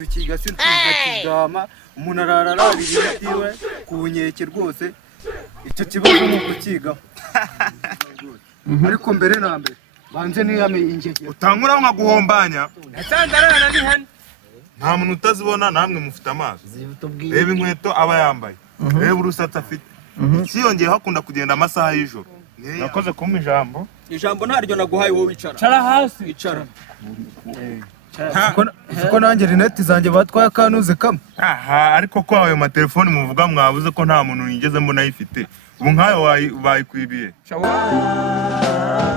tukiga se ntakigama umuntu ararararira iwe kunyeke rwose icyo kibazo nuko kiga ariko mbere na mbere banze niyame ingege utankura nkaguhombanya asandarana ni hano nta muntu utazibona namwe mufite amaso reba inkweto aba yambaye reba urusatsi afite kiyongeye hakunda kugenda amasaha y'ijoro nakoze kumpa ijambo ntaryo naguhaye wowe wicara cara hasi wicara siko nanjye rinete zanjye batwaye akanuze kamwe ariko ko ayo matelefoni muvuga mwabuze ko nta muntu yigeze mbona ayifite ubu nkayo bayikwibiye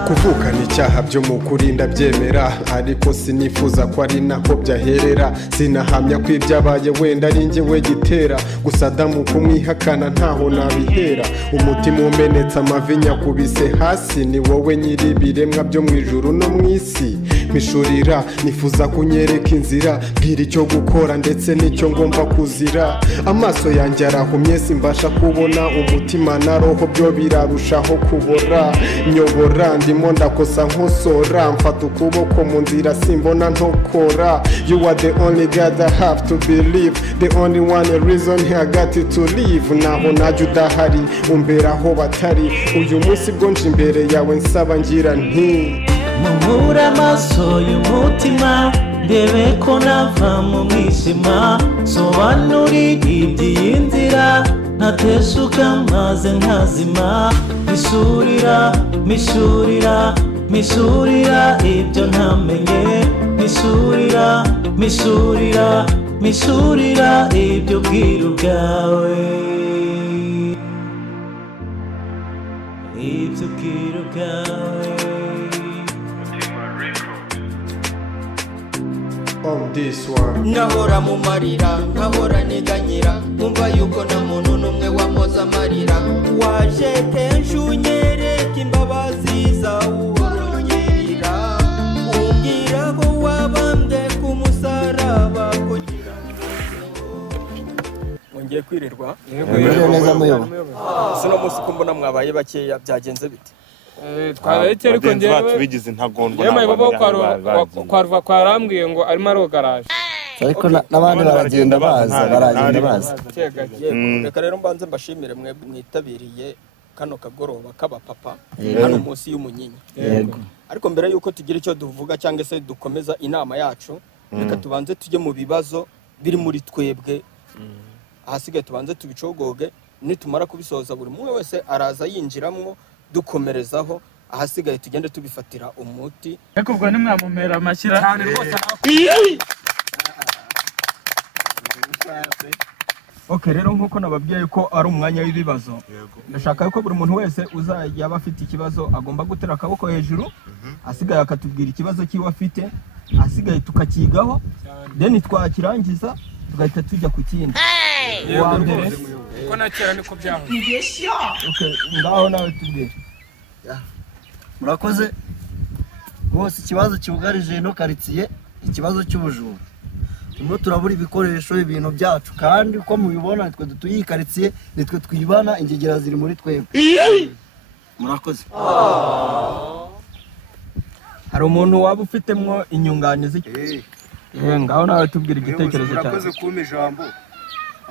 kuvukana icyaha byo mu kuri ndabyemera ariko sinifuza ko ari naho byaherera sinahamya ko ibyabaye wenda ari njyewe gitera gusa damu kumwihakana ntaho nabihera umutima umenetse amavi nyakubise hasi ni wowe nyiri ibiremwa byo mu ijuru no mu isi mishurira nifuza kunyereka inzira bwira icyo gukora ndetse n'icyo ngomba kuzira amaso yanjye arahumye simbasha kubona umutima na roho byo birarushaho kubora nyobora ndimo ndakosa nkosora mfata ukuboko mu nzira simbona ntokora you are the only God I have to believe the only one reason I got to live naho najya udahari umberaho batari uyu munsi bwo nje imbere yawe nsaba ngira nti mumura amaso y'umutima ndebe ko nava mu mwijima sobanuri iby'iyi nzira ntateshuka maze ntazima mishurira ibyo ntamenye mishurira ibyo bwiru bwawe on this one nahora mu marira nkahora niganyira numva yuko nta muntu n'umwe wamoza amarira waje kenshi unyereka imbabazi zawuhorongera umbwira ko wabambwe ku musaraba kugira wongeye kwirirwa neza muyo sino munsi ko mbona mwabaye bakeya byagenze bite twararetse ariko njyewe bigize ntagondwa yemaye baba kwa rambwiye ngo arimo arogaraje ariko nabandi baragenda baza reka rero mbanze mbashimire mwe mwitabiriye kano kagoroba k'abapapa hano munsi y'umunyinya ariko mbere yuko tugira icyo duvuga cyangwa se dukomeza inama yacu reka tubanze tujye mu bibazo biri muri twebwe ahasigaye tubanze tubicogoge nitumara kubisoza buri umwe wese araza yinjiramo dukomerezaho ahasigaye tugende tubifatira umuti ariko ubwo nimwamumera amashyira cyane rwose Okay, rero nkuko nababwiye ko ari umwanya w'ibibazo ndashaka ko buri muntu wese uzajya bafite ikibazo agomba gutera akaboko hejuru asigaye akatubwira ikibazo kiwe afite asigaye tukakigaho then twakirangiza tugahita tujya ku kindi wa mbere ko nakera niko byaho okay ngaho nawe tubwire murakoze bose ikibazo cyugarije no karitsiye ikibazo cy'ubujura tumwe turabura ibikoresho ibintu byacu kandi uko mubibona twe dutuye karitsiye nitwe twibana ingegera ziri muri twebwe murakoze hari umuntu waba ufitemo inyunganizi ngaho nawe tubwira igitekerezo cyawe murakoze kumpa ijambo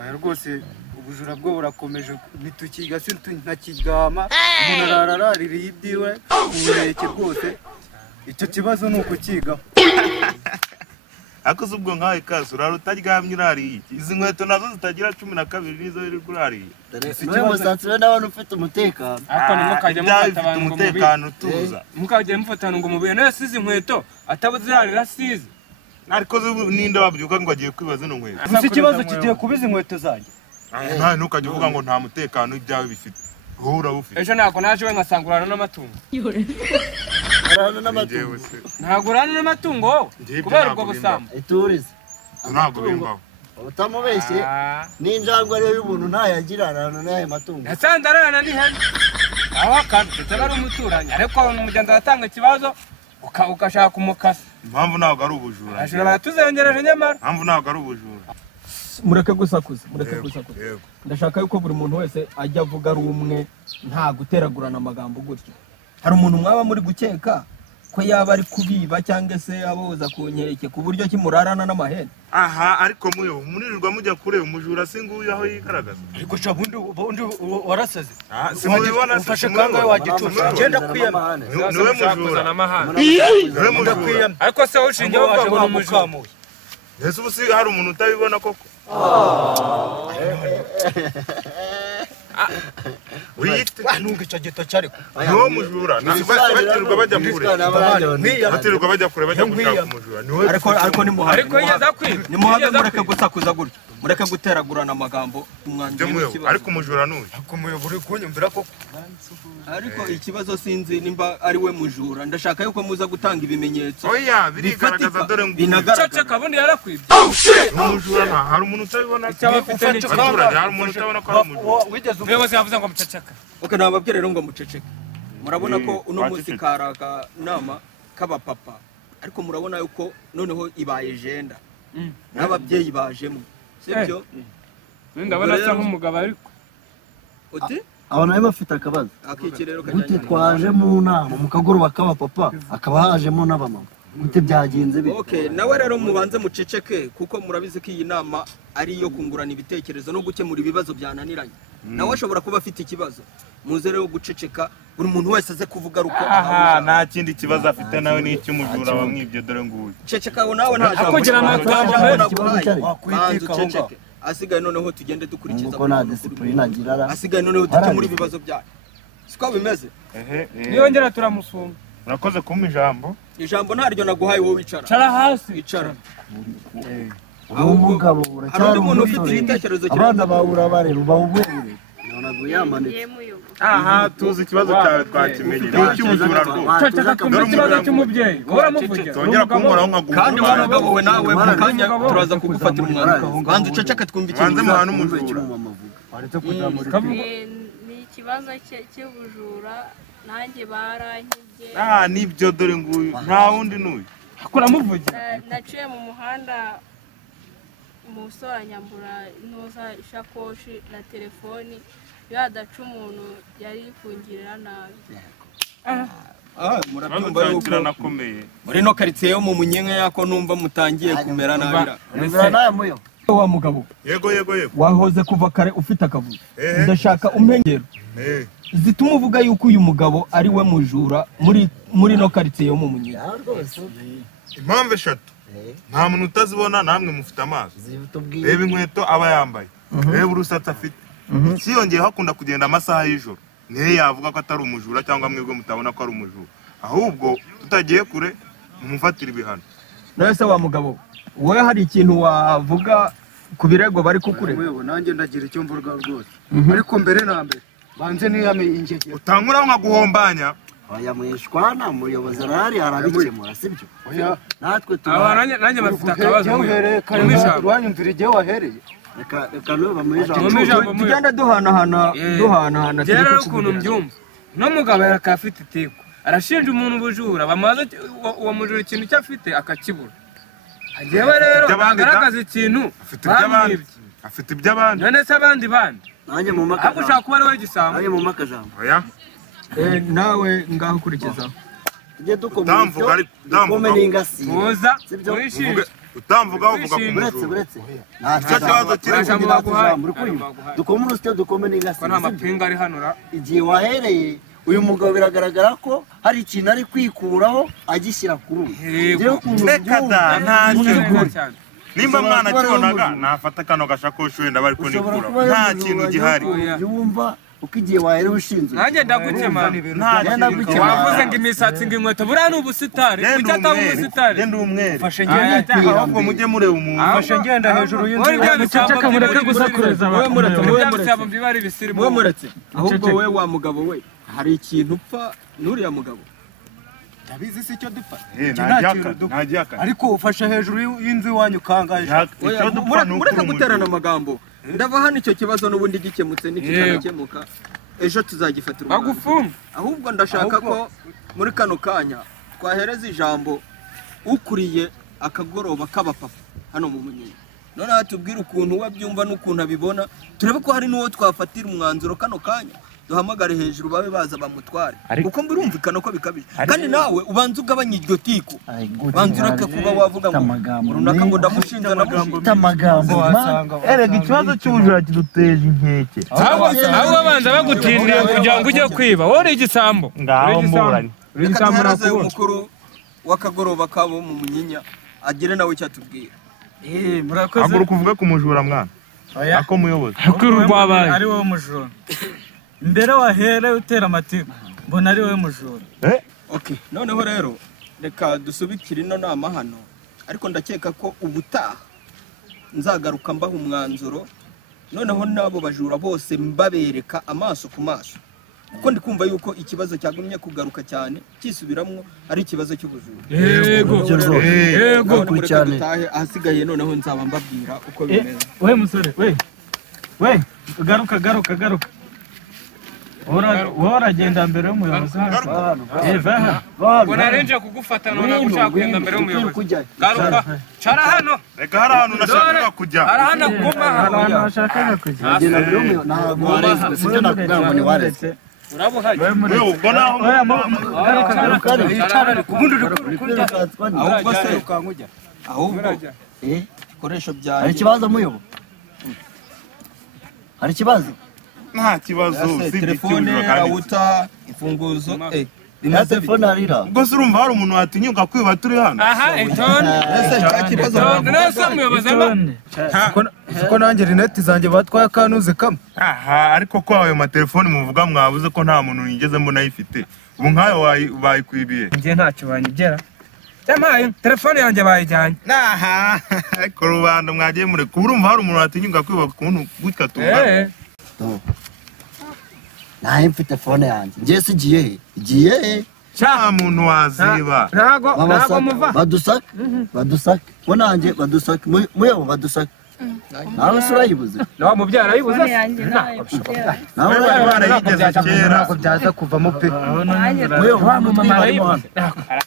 aya rwose ubujura bwo burakomeje nitukiga se ntakigama umuntu arararira ibyiwe kunyeke rwose icyo kibazo nuko kiga akoze ubwo nkawe kazi urara utaryamye urariye izi nkweto nazo zitagira 12 nizo iri kurariye niwe musatsire n'abantu ufite umutekano ariko nimukajya mufata abantu ngo umutekano tuza mukajya mufatana ngo mubiye nayo size inkweto atabuzirarira size ariko ninde wabyuka ngo agiye kwibaza ino nkweto gusa ikibazo kigiye kubiza inkweto zanjye nta ntukajya uvuga ngo nta mutekano ibyawe bifite uhura bufite ejo nako naje we nkasangurana n'amatungo arana n'amatungo ntagurana n'amatungo wowe kubera ubwo busamba iturize ntabwo bimbaho utamubeshye n'injangwe rero y'ubuntu ntayagira arana n'ayo matungo asandarana ni hano aho akabye ari umuturanyi ariko umugenzi aratanga ikibazo ukashaka umukasi impamvu ntabwo ari ubujura ashobora baratuzengereje nyamara impamvu ntabwo ari ubujura mureke gusakuza ndashaka yuko buri muntu wese ajya avuga ari umwe nta guteragurana amagambo gutyo hari umuntu mwaba muri gukeka ko yaba ari kubiba cyangwa se aboza ku nkeke ku buryo kimurarana n'amahene. aha ariko muyo munirirwa mujya kure umujura singuye aho yigaragaza ariko cha bundi warasaze simubibona ufashe kangahe wagicuza genda kwiyama niwe mujura niwe mujura ariko se ushingiye bavuga ngo umujura Yesu busi hari umuntu utabibona koko wite nunga icyo gito cyariko niwo mujura batirwa bajya kure batirwa bajya kure bajya gushaka umujura niwe ariko ni muhaye ariko yeza kwiba ni muhaye mureke gusakuza gutyo mureke guteragurana amagambo umwanzuro ariko umujura nuyu ariko muyobora kunyumvira koko ariko ikibazo sinzi nimba ari we mujura ndashaka yuko muza gutanga ibimenyetso oya birigaragaza dore ngo ceceka bundi yarakwibye umujura hari umuntu utabibona abaturage hari umuntu utabona ko ari umujura umuyobozi yavuze ngo muceceka okay nababwira rero ngo muceceke murabona ko uno munsi karaga nama k'abapapa ariko murabona yuko noneho ibaye jenda n'ababyeyi bajemo sibyo ndabona asa nk'umugabo ariko uti aba nawe bafite akabazo akikirero gute twaje mu nama mu kagoroba k'abapapa akaba hajemo n'abamama gute byagenze bite okay nawe rero mubanze muceceke kuko murabizi ko iyi nama ari iyo kungurana ibitekerezo no gukemura ibibazo byananiranye nawe ashobora kuba afite ikibazo muze rero guceceka buri muntu wese aze kuvuga ruko aha nta kindi kibazo afite nawe n'icy'umujura wamwibye dore nguyu ceceka nawe nta akugira amagambo menshi asigaye noneho tugende dukurikiza ko nta discipline agira asigaye noneho dukemura ibibazo byacu siko bimeze niyongera turamusumba urakoze kumpa ijambo ntaryo naguhaye wowe wicara cara hasi wicara umugabo hari umuntu ufite igitekerezo abana bawe urabarera ubawubwire nago yamanitse aha tuzi ikibazo cyawe twakimenye n'icy'ubujura rwose ceceka kumva ikibazo cy'umubyeyi uramuvugira tongera kumuraho nkaguha kandi waragabo we nawe mu kanya turaza kugufatira umwanzuro banza uceceke twumva banze muhana umujura ni ikibazo cy'ubujura nanjye barankibye nibyo dore nguyu nta wundi n'uyu uramuvugira naciye mu muhanda umusore anyambura intuza ishakoshi na telefoni iyo hadaca umuntu yari yifungirira nabi murabyumva yuko muri no karitsiye yo mu munyenga yako numva mutangiye kumera nabi wa mugabo yego wahoze kuva kare ufite akavuyo ndashaka umpengero zituma uvuga yuko uyu mugabo ari we mujura muri no karitsiye yo mu munyenga impamvu eshatu nta muntu utazibona namwe mufite amaso reba inkweto aba yambaye reba urusatsi afite ikiyongeyeho akunda kugenda amasaha y'ijoro niyo yavuga ko atari umujura cyangwa mwebwe mutabona ko ari umujura ahubwo tutagiye kure mumufatira ibihano nawe se wa mugabo wowe hari ikintu wavuga ku birego bari kukurega nanjye ndagira icyo mvuga rwose ariko mbere na mbere banze niyame ingege utankuraho nkaguhombanya oya mwishwana umuyobozi arari arabikemura sibyo natwe nanjye bafite akabazo uranyumvira igihe wahereye reka n'ubu bamwijambo tugenda duhanahana rero ukuntu mbyumva no mugabo yakafite iteko arashinja umuntu ubujura bamaze uwo mujura ikintu cyo afite akakibura agiyewe rero bagaragaza ikintu afite iby'abandi none se abandi nanjye mu maka ariko ushaka kuba ari we gisambo nanjye mu maka jambo oya nawe ngaho ukurikizaho tujye dukome n'ingasi muza wishinja utamvuga uvuga ku mujura buretse icyo kibazo kiri ijambo baguhaye dukome urusyo dukome n'ingasi ko nta mapinga ari hanura igihe wahereye uyu mugabo biragaragara ko hari ikintu ari kwikuraho agishyira ku ruhu reka da nta kintu nimba mwana kibonaga nafata kano gashakoshi wenda bari kunikuraho nta kintu gihari yumva uko igihe wahereye ushinzwe nanjye ndagukema wavuze ngo imisatsi ngo inkweto buriya ni ubusitari kuki ataba ubusitari genda umwere fashe ngenda ahubwo mujye mureba umuntu fashe ngenda hejuru y'inzu muceceka mureke gusakureza abantu biba ari ibisirimu wowe muretse ahubwo we wa mugabo we hari ikintu upfa n'uriya mugabo ndabizi si icyo dupfa ntajyaka ariko ufashe hejuru y'inzu iwanyu kangahe mureke guterana amagambo ndava hano icyo kibazo n'ubundi gikemutse n'ikitanakemuka ejo tuzagifatira bagufunga ahubwo ndashaka ko muri kano kanya twahereza ijambo ukuriye akagoroba k'abapapa hano mu munyenga none atubwira ukuntu wabyumva n'ukuntu abibona turebe ko hari n'uwo twafatira umwanzuro kano kanya duhamagare hejuru babe baza bamutware kuko mbirumvikana ko bikabije kandi nawe ubanza ugabanya iryo tiko banza ureke kuba wavuga ngo runaka ngo ndamushinja namushinja amagambo erega ikibazo cy'ubujura kiduteje inkeke abo banza bagutindiriye kugira ngo ujye kwiba wowe igisambo ngaho mburanye igisambo nakubona umukuru w'akagoroba kabo mu Munyinya agire nawe cyatubwira murakoze haguruka uvuge ku mujura mwana ako muyobozi ari wowe mujura mbere wahere utera amatiku mbona ari wowe mujura okay noneho rero reka dusubikire ino nama hano ariko ndakeka ko ubutaha nzagaruka mbaha umwanzuro noneho nabo bajura bose mbabereka amaso ku maso kuko ndikumva yuko ikibazo cyagumye kugaruka cyane kisubiramo ari ikibazo cy'ubujura yego cyane ahasigaye noneho nzaba mbabwira uko bimeze we musore we garuka uragenda mbere y'umuyobozi narenje kugufata none gushaka kugenda mbere y'umuyobozi garuka cara hano reka hari ahantu nashakaga kujya hari hano guma ahantu nashakaga kujya agenda mbere y'umuyobozi ntabwo wareze sibyo nakubwira ngo ni wareze urabuhaye ubwo naho ahubwo ibikoresho byanjye hari ikibazo muyobo hari ikibazo nta kibazo telefone rawuta imfunguzo na telefone arira ubwo se urumva hari umuntu watinyuka kwiba turi hano aha itone nese muyobozi ko nanjye rinete zanjye batwaye akanuze kamwe ariko ko ayo matelefoni muvuga mwabuze ko nta muntu yigeze mbona ayifite ubu nkayo bayikwibiye njye ntacyo banyigera cyamaye telefone yanjye bayijyanye ariko rubanda mwagiye mureka urumva hari umuntu watinyuka kwiba ukuntu gutya tungana naye mfite telefone yanjye njye se igiye nta muntu waziba ntago muva badusake ko nanjye badusake muyobo badusake nawe se urayibuze nawe mubyara ayibuze nawe barayigeze kera ntabwo byaza kuvamo pe muyobo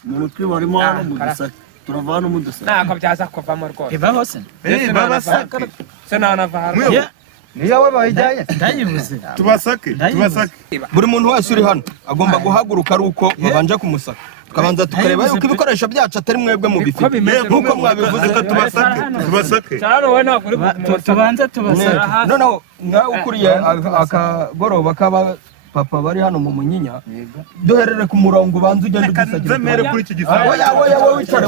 umuntu twibarimo hano mu dusake turava hano mu dusake ntabwo byaza kuvamo rwose ibaho se babasake se nanava hano niyo we bayijyanye ndayibuze tubasake buri muntu wese uri hano agomba guhaguruka ari uko babanje kumusaka tukabanza tukareba yuko ibikoresho byacu atari mwebwe mu bifite nk'uko mwabivuze ko tubasake tubanze tubasake noneho nawe ukuriye akagoroba k'aba papa bari hano mu Munyinya duherere ku murongo ubanza ugenda ugisakira nzemere kuri iki gisambo wowe wicara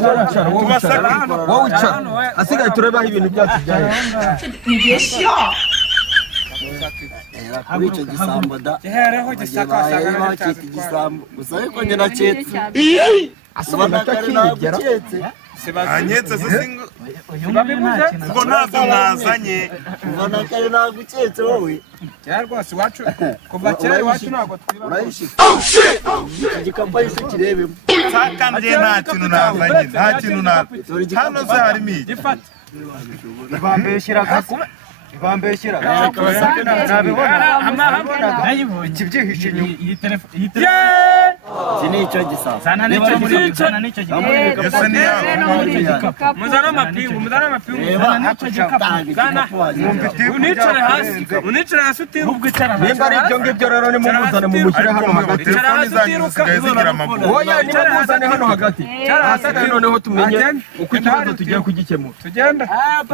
asigaye turebaho ibintu byacu byayo kuri icyo gisambo da gihereho gisakasaga bakita igisambo gusa ariko njye naketse asubana atakigera anyetse se singo ubwo ntabwo mwazanye ubona kare ntabwo uketse wowe cyari rwose iwacu kuva kera iwacu ntabwo twiba urayishika igikapu ahise kirebemo sakambye nta kintu nazanye hano se harimo iki gifata bambeshyiraga bambeshyira ikibyihishe inyuma iyi telefone iki ni icyo gisambo zana n'icyo gikapu ese ni yawe muzana amapingu unicare hasi utiruka nimba ari ibyo ngibyo rero nimumuzane mumushyire hano hagati telefoni zanyu zisigaye zigira amaguru oya nimumuzane hano hagati hasi noneho tumenye uko ikibazo tugiye kugikemura tugenda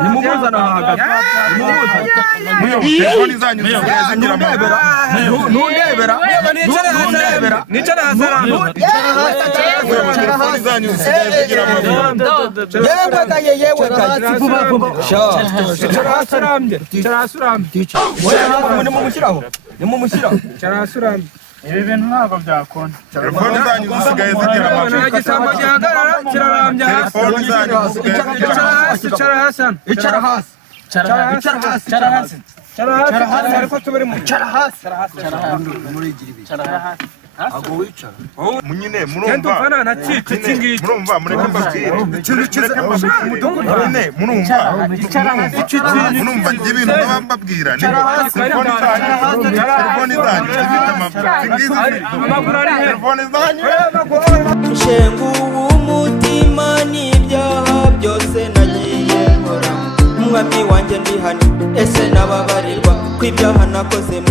nimumuzane aha hagati telefoni zanyu zisigaye zigira amaguru nundebera nicare hasi telefoni zanyu zisigaye zigira amaguru yewe vuba icara hasi urambye nimumushyiraho icara hasi urambye ibi bintu ntabwo byakunda telefoni zanyu zisigaye zigira amaguru igisambo gihagarara kirarambye hasi telefoni zanyu zisigaye zigira amaguru icara hasi hano icara hasi ariko tubari mu icara hasi ago wicara munyine genda uvana na cyica iki ngiki murumva mureke mbabwire nyine murumva njye ibintu baba mbabwira telefoni zanyu zifite amaguru ari he telefoni zanyu nshenguwe umutima n'ibyaha byose nagiye nkora mwami ibyaha nakoze